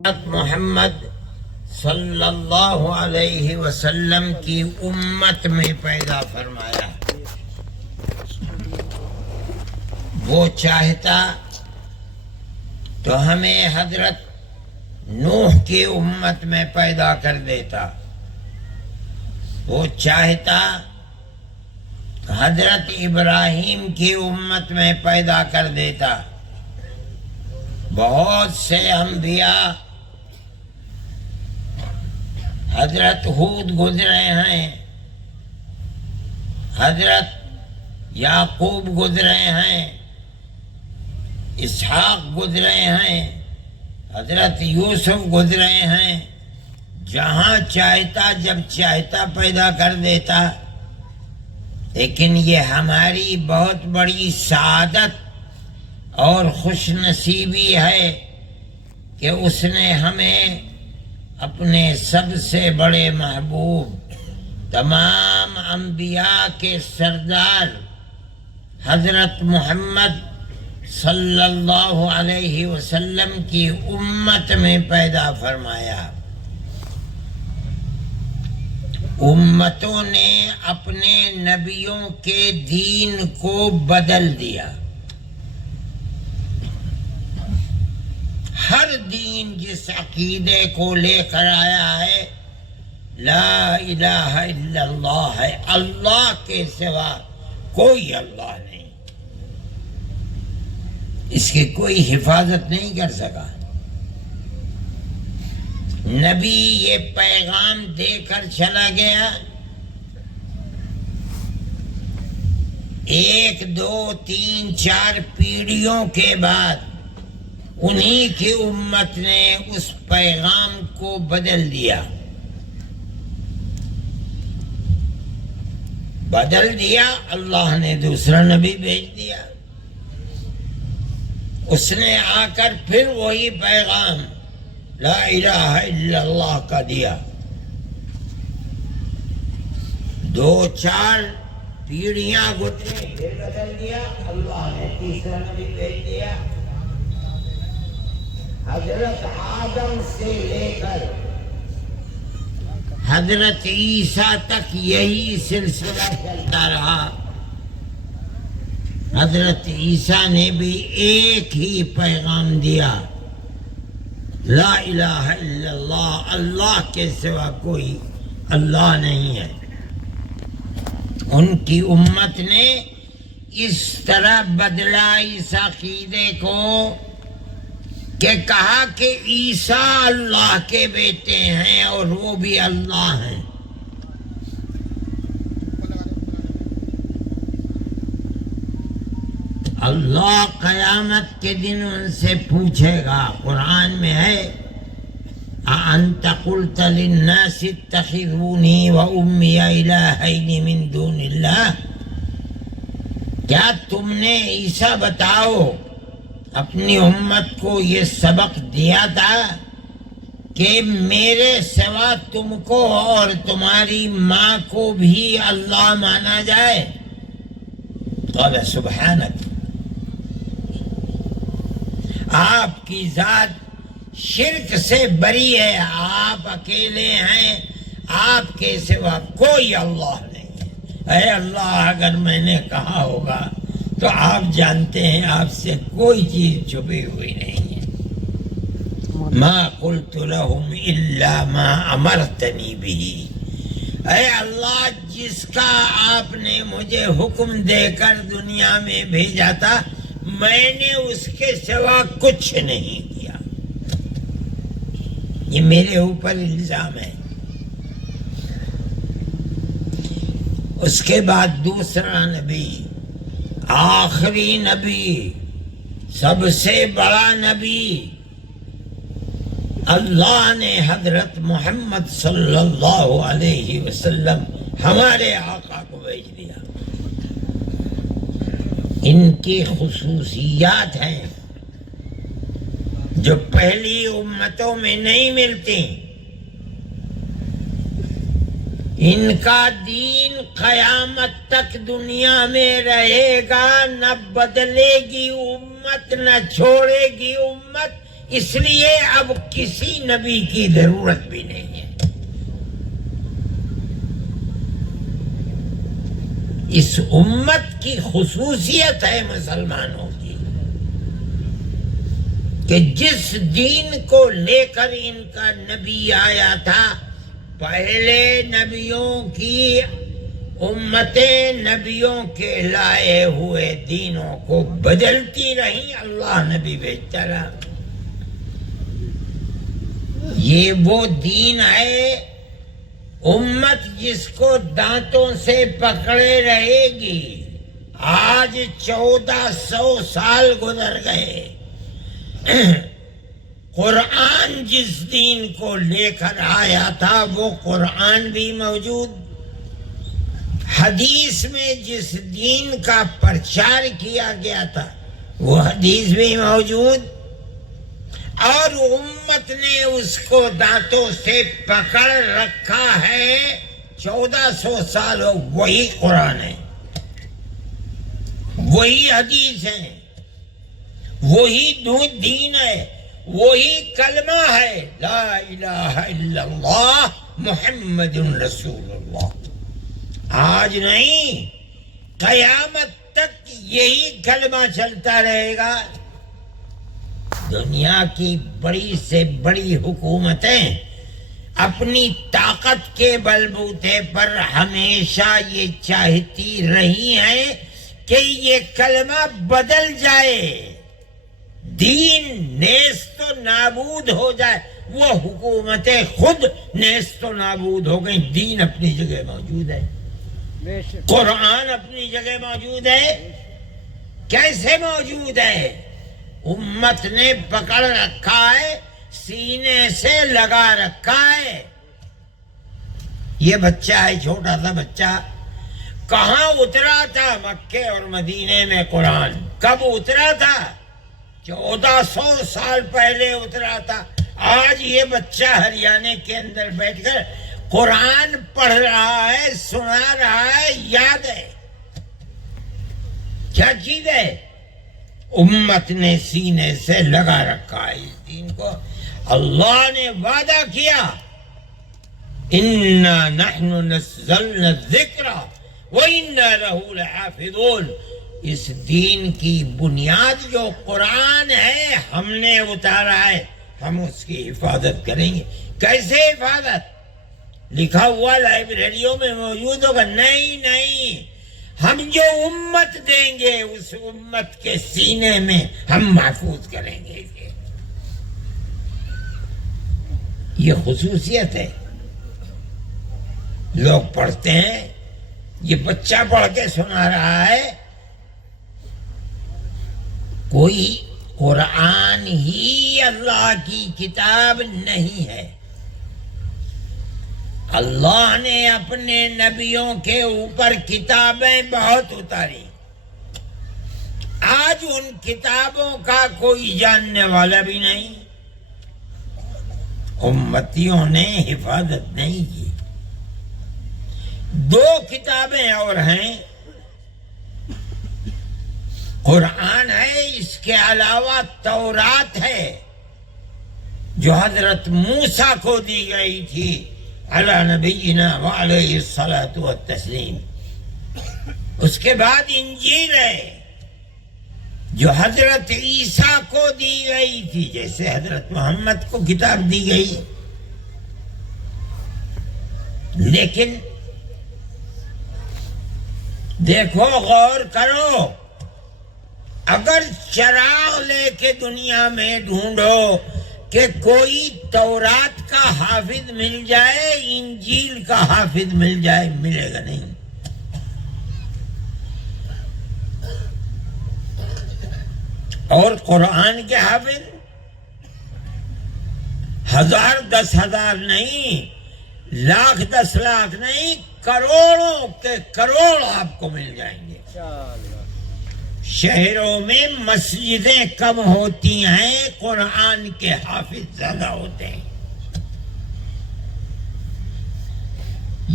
محمد صلی اللہ علیہ وسلم کی امت میں پیدا فرمایا۔ وہ چاہتا تو ہمیں حضرت نوح کی امت میں پیدا کر دیتا، وہ چاہتا تو حضرت ابراہیم کی امت میں پیدا کر دیتا۔ بہت سے انبیاء حضرت ہود گزرے ہیں، حضرت یعقوب گزرے ہیں، اسحاق گزرے ہیں، حضرت یوسف گزرے ہیں۔ جہاں چاہتا جب چاہتا پیدا کر دیتا، لیکن یہ ہماری بہت بڑی سعادت اور خوش نصیبی ہے کہ اس نے ہمیں اپنے سب سے بڑے محبوب، تمام انبیاء کے سردار حضرت محمد صلی اللہ علیہ وسلم کی امت میں پیدا فرمایا۔ امتوں نے اپنے نبیوں کے دین کو بدل دیا۔ ہر دین جس عقیدے کو لے کر آیا ہے، لا الہ الا اللہ ہے، اللہ کے سوا کوئی اللہ نہیں، اس کی کوئی حفاظت نہیں کر سکا۔ نبی یہ پیغام دے کر چلا گیا، 1 2 3 4 پیڑھیوں کے بعد انہی کی امت نے اس پیغام کو بدل دیا۔ اللہ نے دوسرا نبی بھیج دیا، اس نے آ کر پھر وہی پیغام لا الہ الا اللہ کا دیا۔ 2 4 پیڑھیاں گزرے پھر بدل دیا، اللہ نے تیسرا نبی بھیج دیا۔ حضرت آدم سے لے کر حضرت عیسیٰ تک یہی سلسلہ چلتا رہا۔ حضرت عیسیٰ نے بھی ایک ہی پیغام دیا، لا الہ الا اللہ، اللہ کے سوا کوئی اللہ نہیں ہے۔ ان کی امت نے اس طرح بدلا اس عقیدے کو کہ کہا کہ عیسیٰ اللہ کے بیٹے ہیں اور وہ بھی اللہ ہیں۔ اللہ قیامت کے دن ان سے پوچھے گا، قرآن میں ہے اَأَنْتَ قُلْتَ لِلنَّاسِ اتَّخِذُونِي وَأُمِّيَ إِلَٰهَيْنِ مِن دُونِ اللَّهِ، کیا تم نے عیسیٰ بتاؤ اپنی امت کو یہ سبق دیا تھا کہ میرے سوا تم کو اور تمہاری ماں کو بھی اللہ مانا جائے؟ قال سبحانک، آپ کی ذات شرک سے بری ہے، آپ اکیلے ہیں، آپ کے سوا کوئی اللہ نہیں ہے۔ اے اللہ، اگر میں نے کہا ہوگا تو آپ جانتے ہیں آپ سے کوئی چیز چھپی ہوئی نہیں ہے۔ ما قلت لهم الا ما امرتنی به، اے اللہ جس کا آپ نے مجھے حکم دے کر دنیا میں بھیجا تھا، میں نے اس کے سوا کچھ نہیں کیا۔ یہ میرے اوپر الزام ہے۔ اس کے بعد دوسرا نبی، آخری نبی، سب سے بڑا نبی، اللہ نے حضرت محمد صلی اللہ علیہ وسلم ہمارے آقا کو بھیج دیا۔ ان کی خصوصیات ہیں جو پہلی امتوں میں نہیں ملتی۔ ان کا دین قیامت تک دنیا میں رہے گا، نہ بدلے گی امت، نہ چھوڑے گی امت، اس لیے اب کسی نبی کی ضرورت بھی نہیں ہے۔ اس امت کی خصوصیت ہے مسلمانوں کی کہ جس دین کو لے کر ان کا نبی آیا تھا، پہلے نبیوں کی امتیں نبیوں کے لائے ہوئے دینوں کو بدلتی رہیں، اللہ نبی بھیجتا رہا۔ یہ وہ دین ہے، امت جس کو دانتوں سے پکڑے رہے گی۔ آج 1400 سال گزر گئے، قرآن جس دین کو لے کر آیا تھا وہ قرآن بھی موجود، حدیث میں جس دین کا پرچار کیا گیا تھا وہ حدیث بھی موجود، اور امت نے اس کو دانتوں سے پکڑ رکھا ہے 1400 سال، وہی قرآن ہے، وہی حدیث ہے، وہی دین ہے، وہی کلمہ ہے، لا الہ الا اللہ محمد رسول اللہ۔ آج نہیں، قیامت تک یہی کلمہ چلتا رہے گا۔ دنیا کی بڑی سے بڑی حکومتیں اپنی طاقت کے بلبوتے پر ہمیشہ یہ چاہتی رہی ہیں کہ یہ کلمہ بدل جائے، دین نیست و نابود ہو جائے۔ وہ حکومتیں خود نیست و نابود ہو گئیں، دین اپنی جگہ موجود ہے، قرآن اپنی جگہ موجود ہے۔ کیسے موجود ہے؟ امت نے پکڑ رکھا ہے، سینے سے لگا رکھا ہے۔ یہ بچہ ہے، چھوٹا سا بچہ، کہاں اترا تھا؟ مکے اور مدینے میں قرآن کب اترا تھا؟ 1400 سال پہلے اترا تھا۔ آج یہ بچہ ہریانے کے اندر بیٹھ کر قرآن پڑھ رہا ہے، سنا رہا ہے، یاد ہے۔ کیا چیز ہے؟ امت نے سینے سے لگا رکھا ہے اس دین کو۔ اللہ نے وعدہ کیا، اِنَّا نَحْنُ نَزَّلْنَا الذِّكْرَ وَإِنَّا لَهُ لَحَافِظُونَ۔ اس دین کی بنیاد جو قرآن ہے ہم نے اتارا ہے، ہم اس کی حفاظت کریں گے۔ کیسے حفاظت؟ لکھا ہوا لائبریریوں میں موجود ہوگا؟ نہیں، ہم جو امت دیں گے اس امت کے سینے میں ہم محفوظ کریں گے اسے۔ یہ خصوصیت ہے۔ لوگ پڑھتے ہیں، یہ بچہ پڑھ کے سنا رہا ہے، کوئی قرآن ہی اللہ کی کتاب نہیں ہے۔ اللہ نے اپنے نبیوں کے اوپر کتابیں بہت اتاری، آج ان کتابوں کا کوئی جاننے والا بھی نہیں، امتیوں نے حفاظت نہیں کی۔ 2 کتابیں اور ہیں، قرآن ہے، اس کے علاوہ تورات ہے جو حضرت موسیٰ کو دی گئی تھی علی نبینا وعلیہ الصلاۃ والتسلیم۔ اس کے بعد انجیل ہے جو حضرت عیسیٰ کو دی گئی تھی، جیسے حضرت محمد کو کتاب دی گئی۔ لیکن دیکھو، غور کرو، اگر چراغ لے کے دنیا میں ڈھونڈو کہ کوئی تورات کا حافظ مل جائے، انجیل کا حافظ مل جائے، ملے گا نہیں۔ اور قرآن کے حافظ 1000 10,000 نہیں، 1,00,000 10,00,000 نہیں، کروڑوں کے کروڑ آپ کو مل جائیں گے۔ شہروں میں مسجدیں کم ہوتی ہیں، قرآن کے حافظ زیادہ ہوتے ہیں۔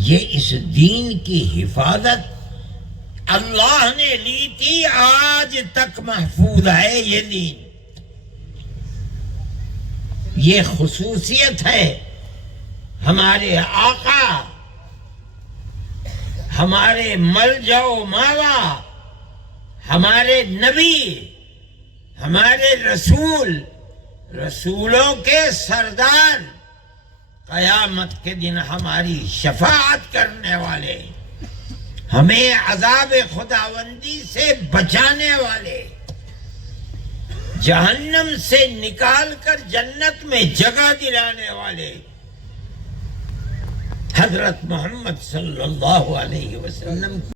یہ اس دین کی حفاظت اللہ نے لی تھی، آج تک محفوظ ہے یہ دین۔ یہ خصوصیت ہے ہمارے آقا، ہمارے ملجا و ماوا، ہمارے نبی، ہمارے رسول، رسولوں کے سردار، قیامت کے دن ہماری شفاعت کرنے والے، ہمیں عذاب خداوندی سے بچانے والے، جہنم سے نکال کر جنت میں جگہ دلانے والے حضرت محمد صلی اللہ علیہ وسلم